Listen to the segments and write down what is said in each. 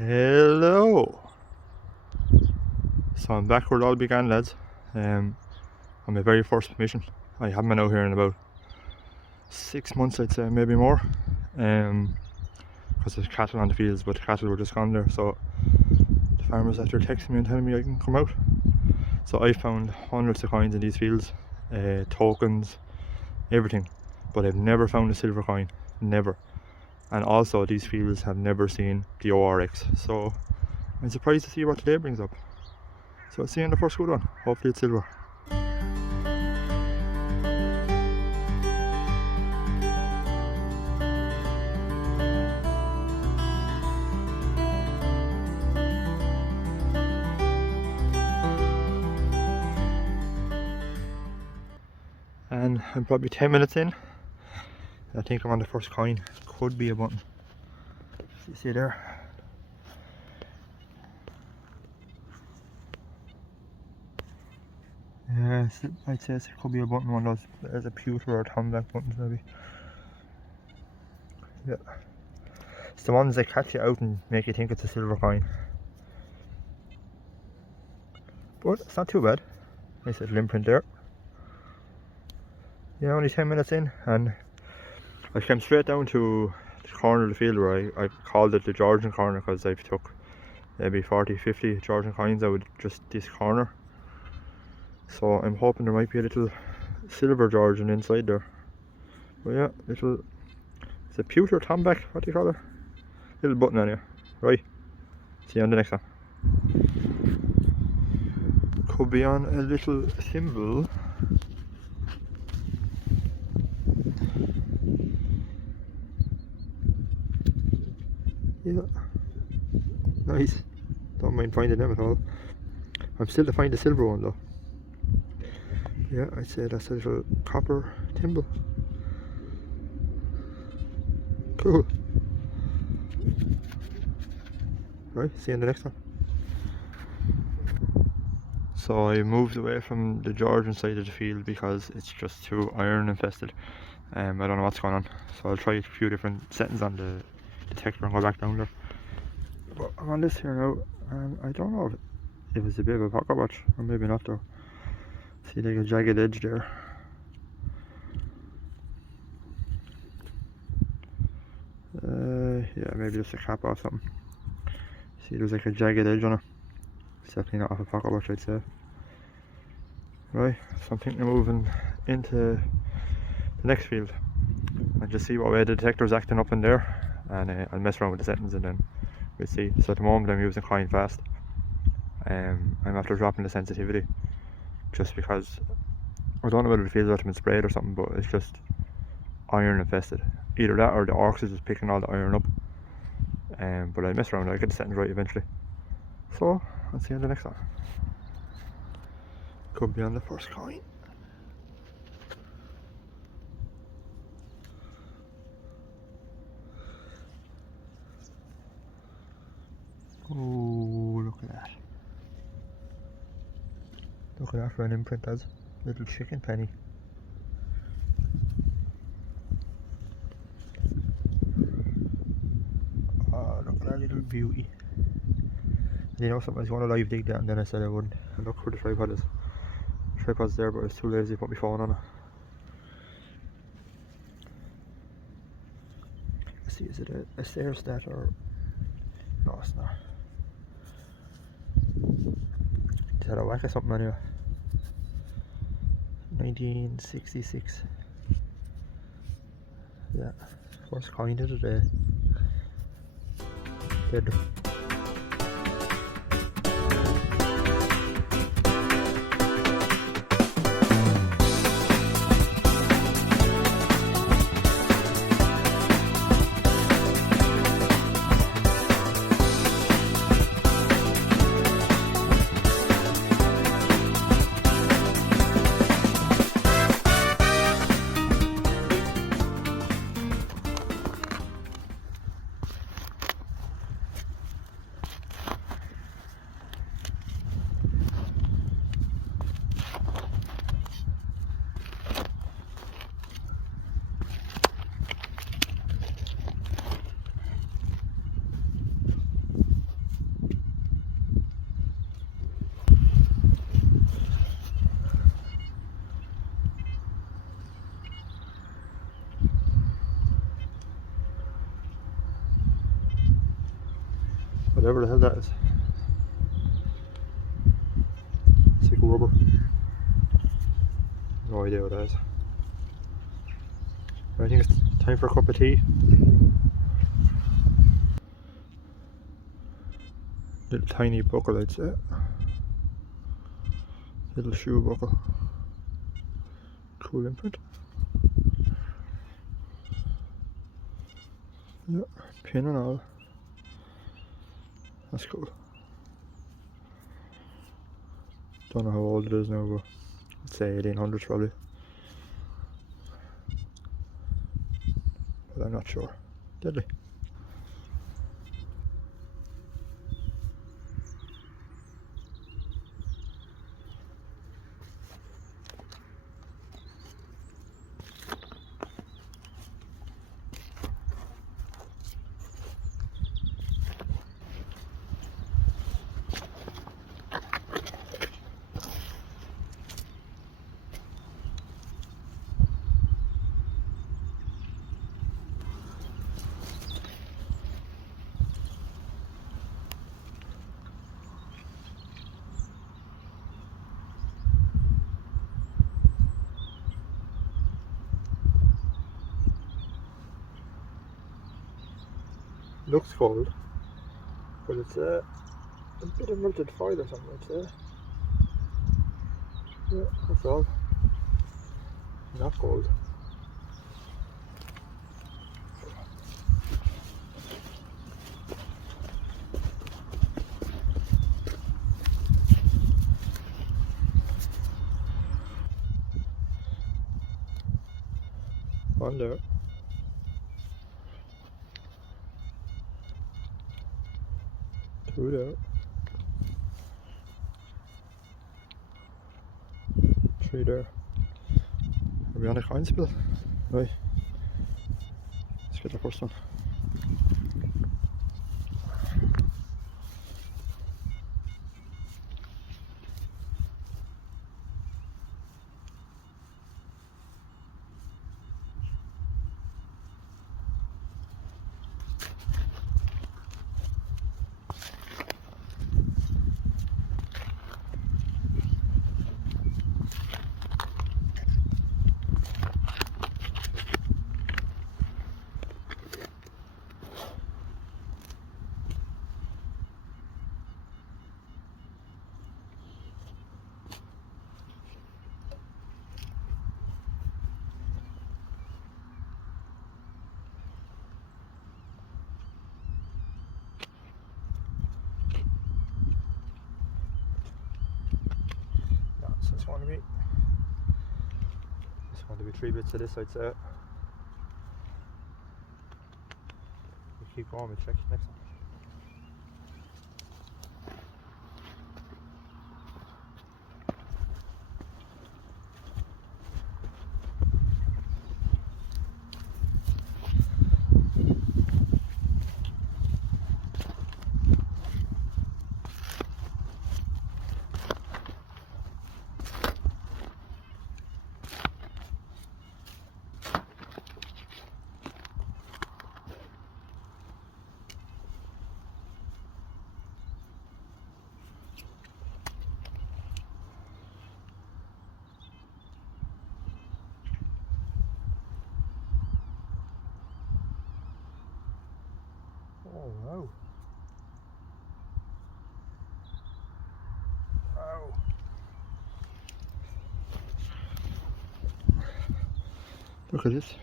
Hello! So I'm back where it all began, lads. On my very first mission. I haven't been out here in about 6 months, I'd say, maybe more. Because there's cattle on the fields, but the cattle were just gone there, so the farmers after texting me and telling me I can come out. So I found hundreds of coins in these fields, tokens, everything, but I've never found a silver coin, never. And also these fields have never seen the ORX, so I'm surprised to see what today brings up. So I'll see you in the first good one. Hopefully it's silver. And I'm probably 10 minutes in. I think I'm on the first coin. Could be a button. See there? Yes, I'd say it could be a button, one of those. There's a pewter or thumb-back buttons maybe. Yeah. It's the ones that catch you out and make you think it's a silver coin. But it's not too bad. Nice little imprint there. Yeah, only 10 minutes in, and I came straight down to the corner of the field where I called it the Georgian corner, because I've took maybe 40-50 Georgian coins out of just this corner. So I'm hoping there might be a little silver Georgian inside there. But yeah, it's a pewter thumb-back, what do you call it? Little button on here. Right, see you on the next one. Could be on a little symbol. Yeah, nice. Don't mind finding them at all. I'm still to find the silver one though. Yeah, I'd say that's a little copper thimble. Cool. Right, see you in the next one. So I moved away from the Georgian side of the field because it's just too iron infested. I don't know what's going on. So I'll try a few different settings on the detector and go back down there. But I'm on this here now, and I don't know if it's a bit of a pocket watch, or maybe not though. See, like a jagged edge there. Yeah, maybe just a cap off something. See, there's like a jagged edge on it. It's definitely not off a pocket watch, I'd say. Right, so I'm thinking of moving into the next field and just see what way the detector's acting up in there, and I'll mess around with the settings and then we'll see. So at the moment I'm using coin fast. I'm after dropping the sensitivity just because I don't know whether it feels like it's been sprayed or something, but it's just iron infested. Either that or the orcs is just picking all the iron up. But I'll mess around, I'll get the settings right eventually. So I'll see you on the next one. Could be on the first coin. Oh, look at that. Look at that for an imprint, as little chicken penny. Oh, look at that little beauty. You know something, I was going to live dig that and then I said I wouldn't. And look where the tripod is. The tripod's there, but I was too lazy to put my phone on it. Let's see, is it a stair stat or... No, it's not. Is that a whack or something anyway? 1966. Yeah, first coin of the day. Dead. Whatever the hell that is. It's like rubber. No idea what that is. I think it's time for a cup of tea. Little tiny buckle, I'd say. Little shoe buckle. Cool imprint. Yeah, pin and all. That's cool. Don't know how old it is now, but I'd say 1800s probably. But I'm not sure. Deadly. Looks cold, but it's a bit of melted foil or something, I'd say. Yeah, that's all. Not cold. One there. Two there. Three there. Are we on a coin spill? Right. Let's get the first one. This one to be 3 bits of this, I'd say. We keep going, we'll check next one. Oh wow. Wow. Look at this.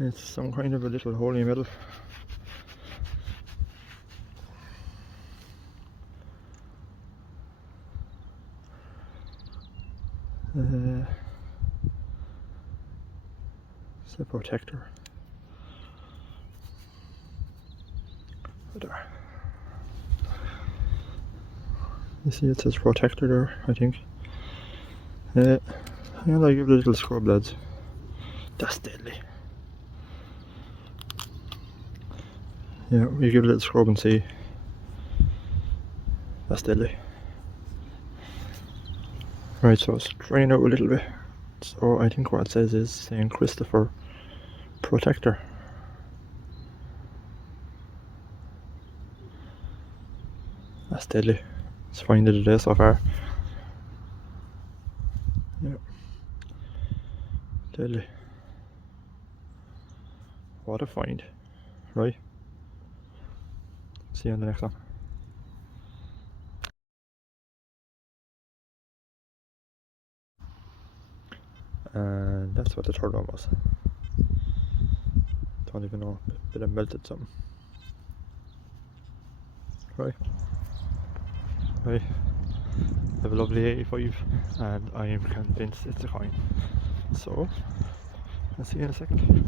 It's some kind of a little holy metal. It's a protector. There. You see it says protector there, I think. And I give it a little scrub, lads. That's deadly. Yeah, we give it a little scrub and see. That's deadly. Right, so it's drained out a little bit. So I think what it says is St. Christopher Protector. That's deadly. It's find of the day so far. Yeah. Deadly. What a find. Right. See you on the next one. And that's what the third one was. Don't even know. A bit of melted something. Right. Right. Have a lovely 85, and I am convinced it's a coin. So, I'll see you in a second.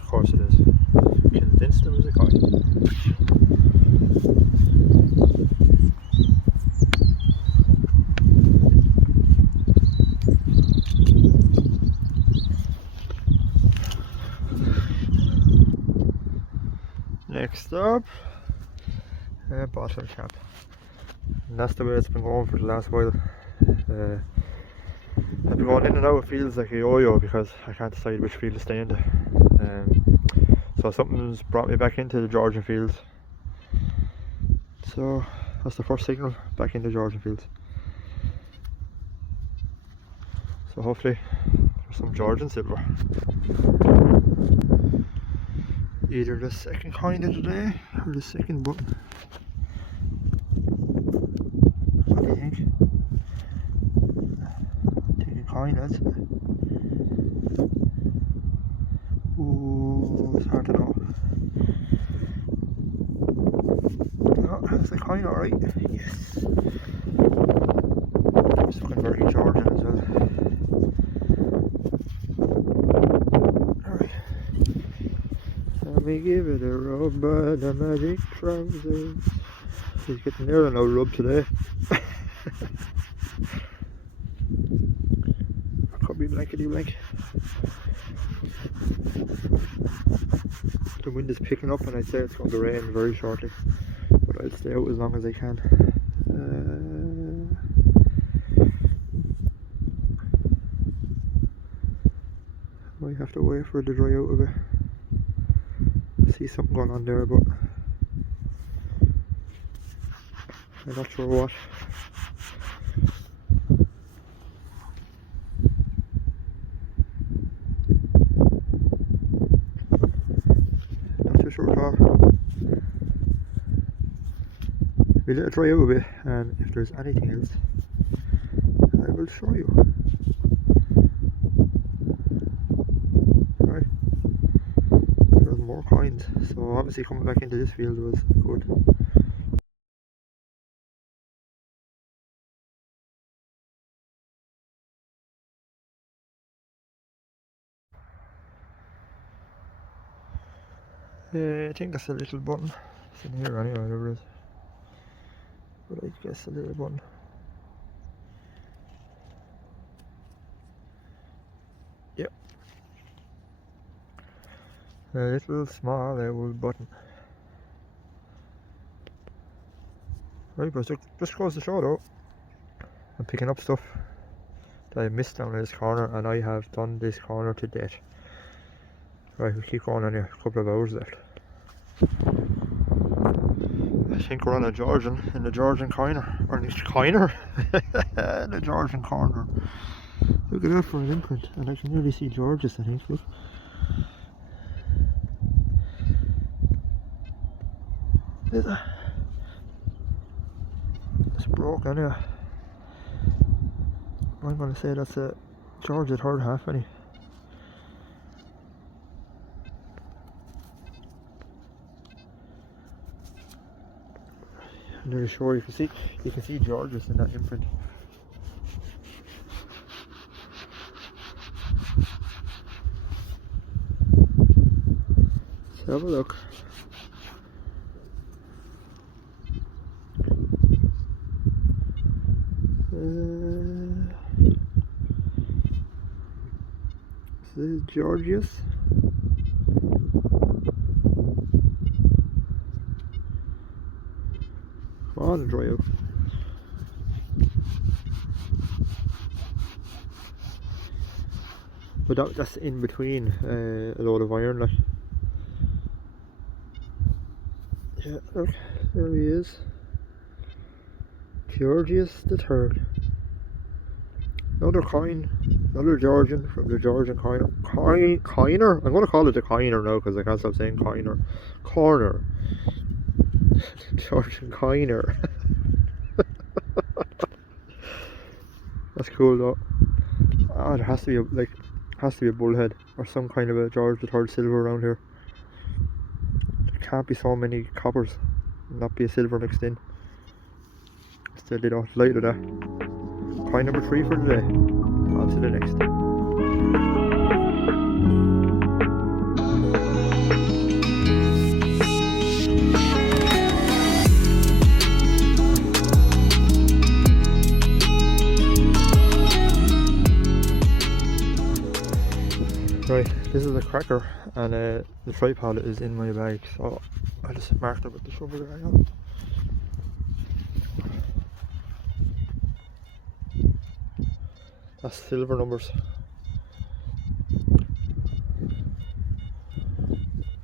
Of course it is. Convinced it was a coin. Next up, a bottle cap. And that's the way it's been going for the last while. I've been going in and out of fields like a yo-yo because I can't decide which field to stay in. So something's brought me back into the Georgian Fields. So that's the first signal back into Georgian Fields. So hopefully there's some Georgian silver. Either the second coin of the day or the second button. What do you think? Take a coin, lads. Ooh, it's hard to know. Oh, that's the coin, alright. Yes. It's looking very Georgian as well. Alright. Let me give it a rub by the magic trousers. He's getting there on no rub today. Could be blankety blank. The wind is picking up and I'd say it's going to rain very shortly, but I'll stay out as long as I can. I have to wait for it to dry out a bit. I see something going on there, but I'm not sure what. Not too sure at all. We'll let it dry out a bit, and if there's anything else, I will show you. Right. There's more coins, so obviously coming back into this field was good. I think that's a little button. It's in here anyway, whatever it is. But I guess a little button. Yep. A little small owl button. Right, but just goes to show though, I'm picking up stuff that I missed down in this corner, and I have done this corner to death. Right, we'll keep going on here, a couple of hours left. I think we're on a Georgian, in the Georgian corner, or the corner? The Georgian corner. Look at that for an imprint, and I can really see Georges, I think, look. Is it? It's broke anyway. I'm going to say that's a Georgia third halfpenny. I'm nearly sure you can see Georgia's in that imprint. Let's have a look. This is Georgia's. Come on, and dry out. But that's in between a load of iron, like. Yeah, look, there he is. Georgius the Third. Another coin, another Georgian from the Georgian coiner. Coiner? I'm going to call it the coiner now because I can't stop saying coiner. Corner. Georgian coiner. That's cool though. Ah, there has to be a bullhead or some kind of a George the Third silver around here. There can't be so many coppers and not be a silver mixed in. Still did off light of that. Coin number 3 for the day. On to the next. Right, this is a cracker and the tripod is in my bag, so I just marked it with the shovel there. Hang on. That's silver numbers.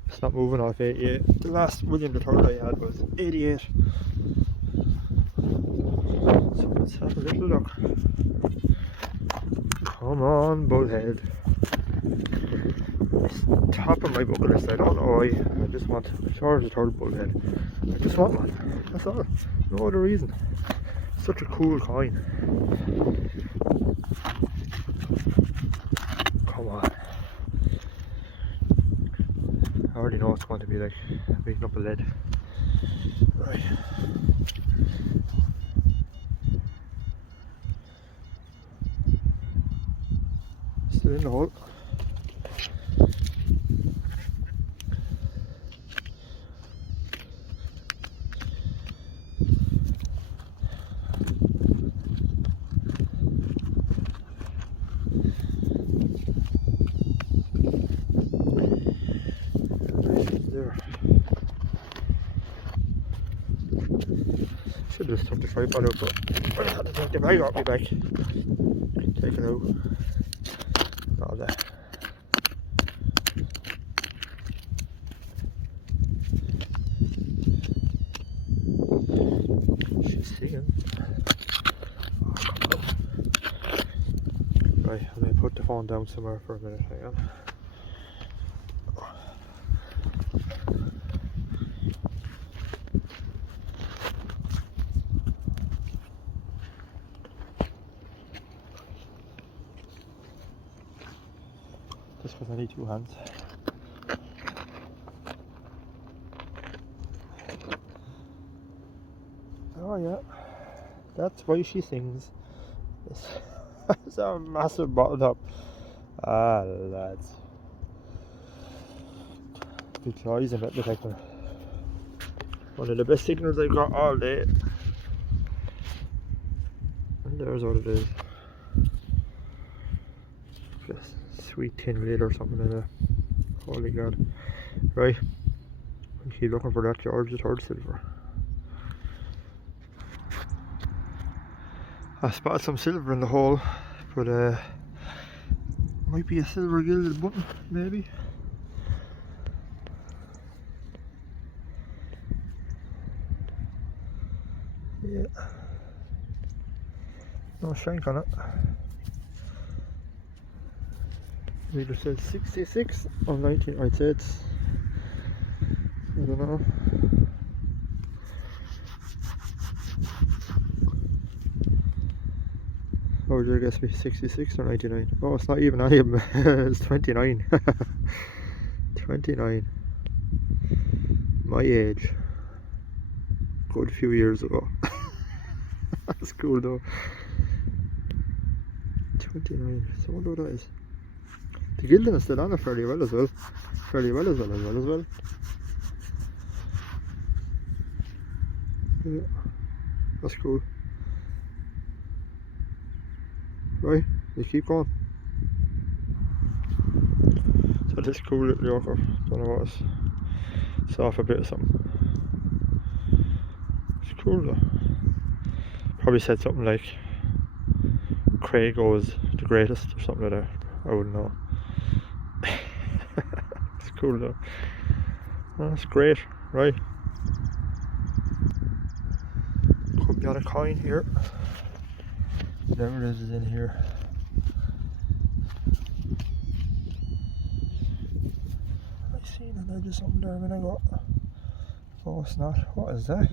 It's not moving off 88. The last William III I had was 88. So let's have a little look. Come on, bullhead. It's top of my bucket list. I don't know why. I just want George the Third bullhead. I just want one. That's all. No other reason. Such a cool coin. Come on. I already know it's going to be like making up a lead. Right. Still in the hole. There. Should just took the tripod out, but I had to take the bag off my back. Take it out. All that. She's singing. Oh, come on. Right, I'm going to put the phone down somewhere for a minute. Hang on. Just because I need 2 hands. Oh yeah, that's why she sings. It's a massive bottle top. Ah, lads. Big flies in that detector. One of the best signals I've got all day. And there's what it is. Just sweet tin lid or something like that. Holy god. Right. I keep looking for that George the Third silver. I spotted some silver in the hole, but might be a silver gilded button, maybe. Yeah. No shank on it. Reader says 66 or 19. I'd say it's, I don't know. What would your guess be? 66 or 99? Oh, it's not even any of them. It's 29. 29. My age. Good few years ago. That's cool though. 29. So I wonder what that is. The gilding is still on it fairly well as well. Yeah, that's cool. Right, we keep going. So this cool little yoker, don't know what it is. It's off a bit of something. It's cool though. Probably said something like Craig was the greatest or something like that. I wouldn't know. It's cool though. Oh, that's great, right? Could be on a coin here. Whatever it is in here. I seen an edge of something there when I got. Oh, it's not. What is that?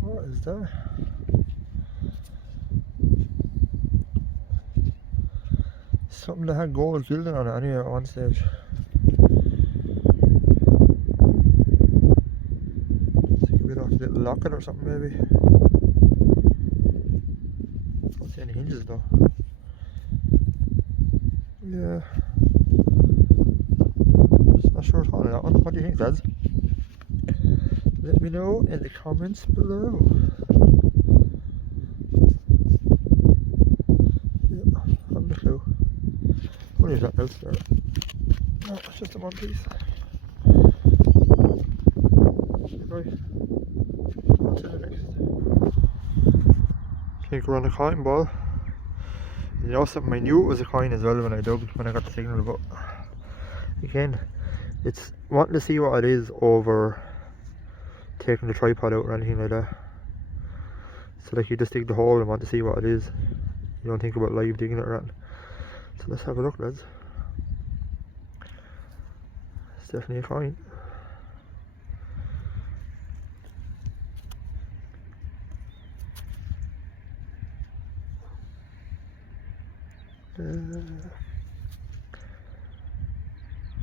What is that? Something that had gold gilding on it anyway at one stage. It's like a bit of a little locket or something maybe. Don't see any hinges though. Yeah. Just not sure what's on that one. What do you think, lads? Let me know in the comments below. Yeah, I haven't a clue. What is that else there? No, it's just a one piece. Right. On to the next. Think we're on a coin ball. You know something, I knew it was a coin as well when I got the signal, but again, it's wanting to see what it is over taking the tripod out or anything like that. So like you just dig the hole and want to see what it is. You don't think about live digging it or anything. So let's have a look, lads. It's definitely a coin.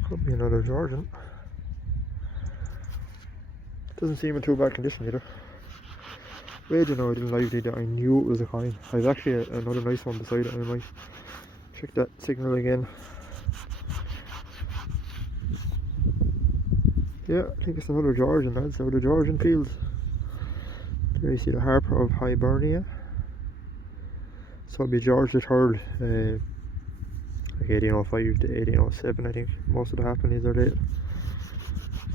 Could be another Georgian. Doesn't seem in too bad condition either. Wait, you know, I didn't live dig it. I knew it was a coin. There's actually another nice one beside it. I might check that signal again. Yeah, I think it's another Georgian, lads. So the Georgian Fields. There you see the Harper of Hibernia. So it'll be George III, like 1805 to 1807, I think. Most of the halfpennies are late.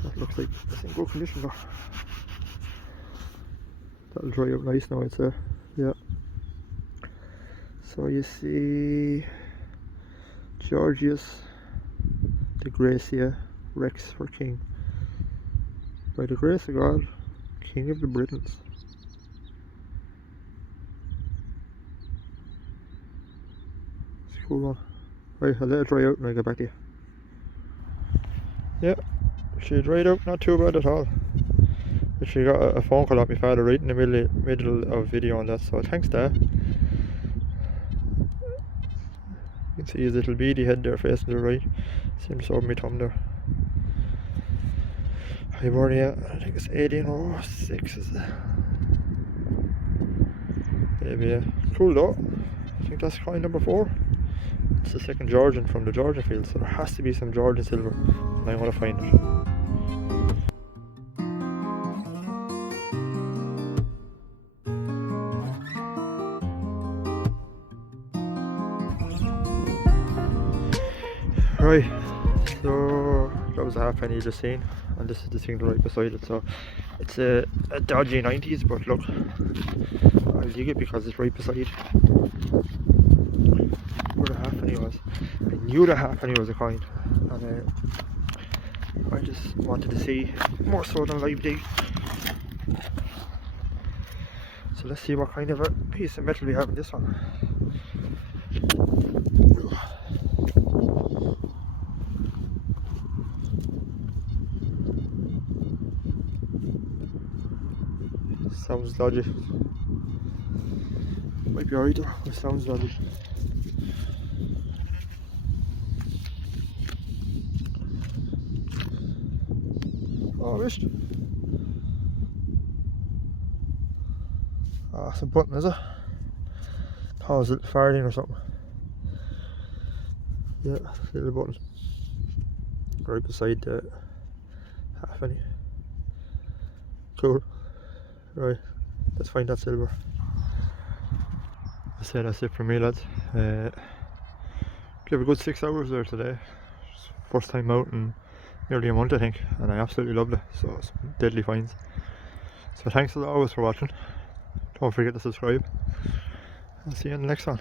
That looks like it's in good condition though. That'll dry out nice now, I'd say. Yeah. So you see Georgius de Gracia Rex for King. By the grace of God, King of the Britons. It's a cool one. Right, I'll let it dry out and I'll get back to you. Yeah, she dried out, not too bad at all. She got a phone call off my father right in the middle of video on that, so thanks Dad. You can see his little beady head there facing to the right. Seems over my thumb there. Hibernia, I think it's 1806 is it? Maybe, yeah. Cool though. I think that's coin number 4. It's the second Georgian from the Georgian Fields, so there has to be some Georgian silver, and I want to find it. Right, so that was a halfpenny you just seen, and this is the thing right beside it. So it's a dodgy 90s, but look, I'll dig it because it's right beside where the halfpenny was. I knew the halfpenny was a coin, and I just wanted to see more so than live dig. So let's see what kind of a piece of metal we have in this one. Sounds dodgy. Might be alright though, it sounds dodgy. Oh, I missed. Ah, it's a button, is it? Thought it was a little farthing or something. Yeah, little button. Right beside the halfpenny. Cool. Right, let's find that silver. I say that's it for me, lads. Give a good 6 hours there today. First time out in nearly a month, I think, and I absolutely loved it. So it's deadly finds. So thanks as always for watching. Don't forget to subscribe. I'll see you in the next one.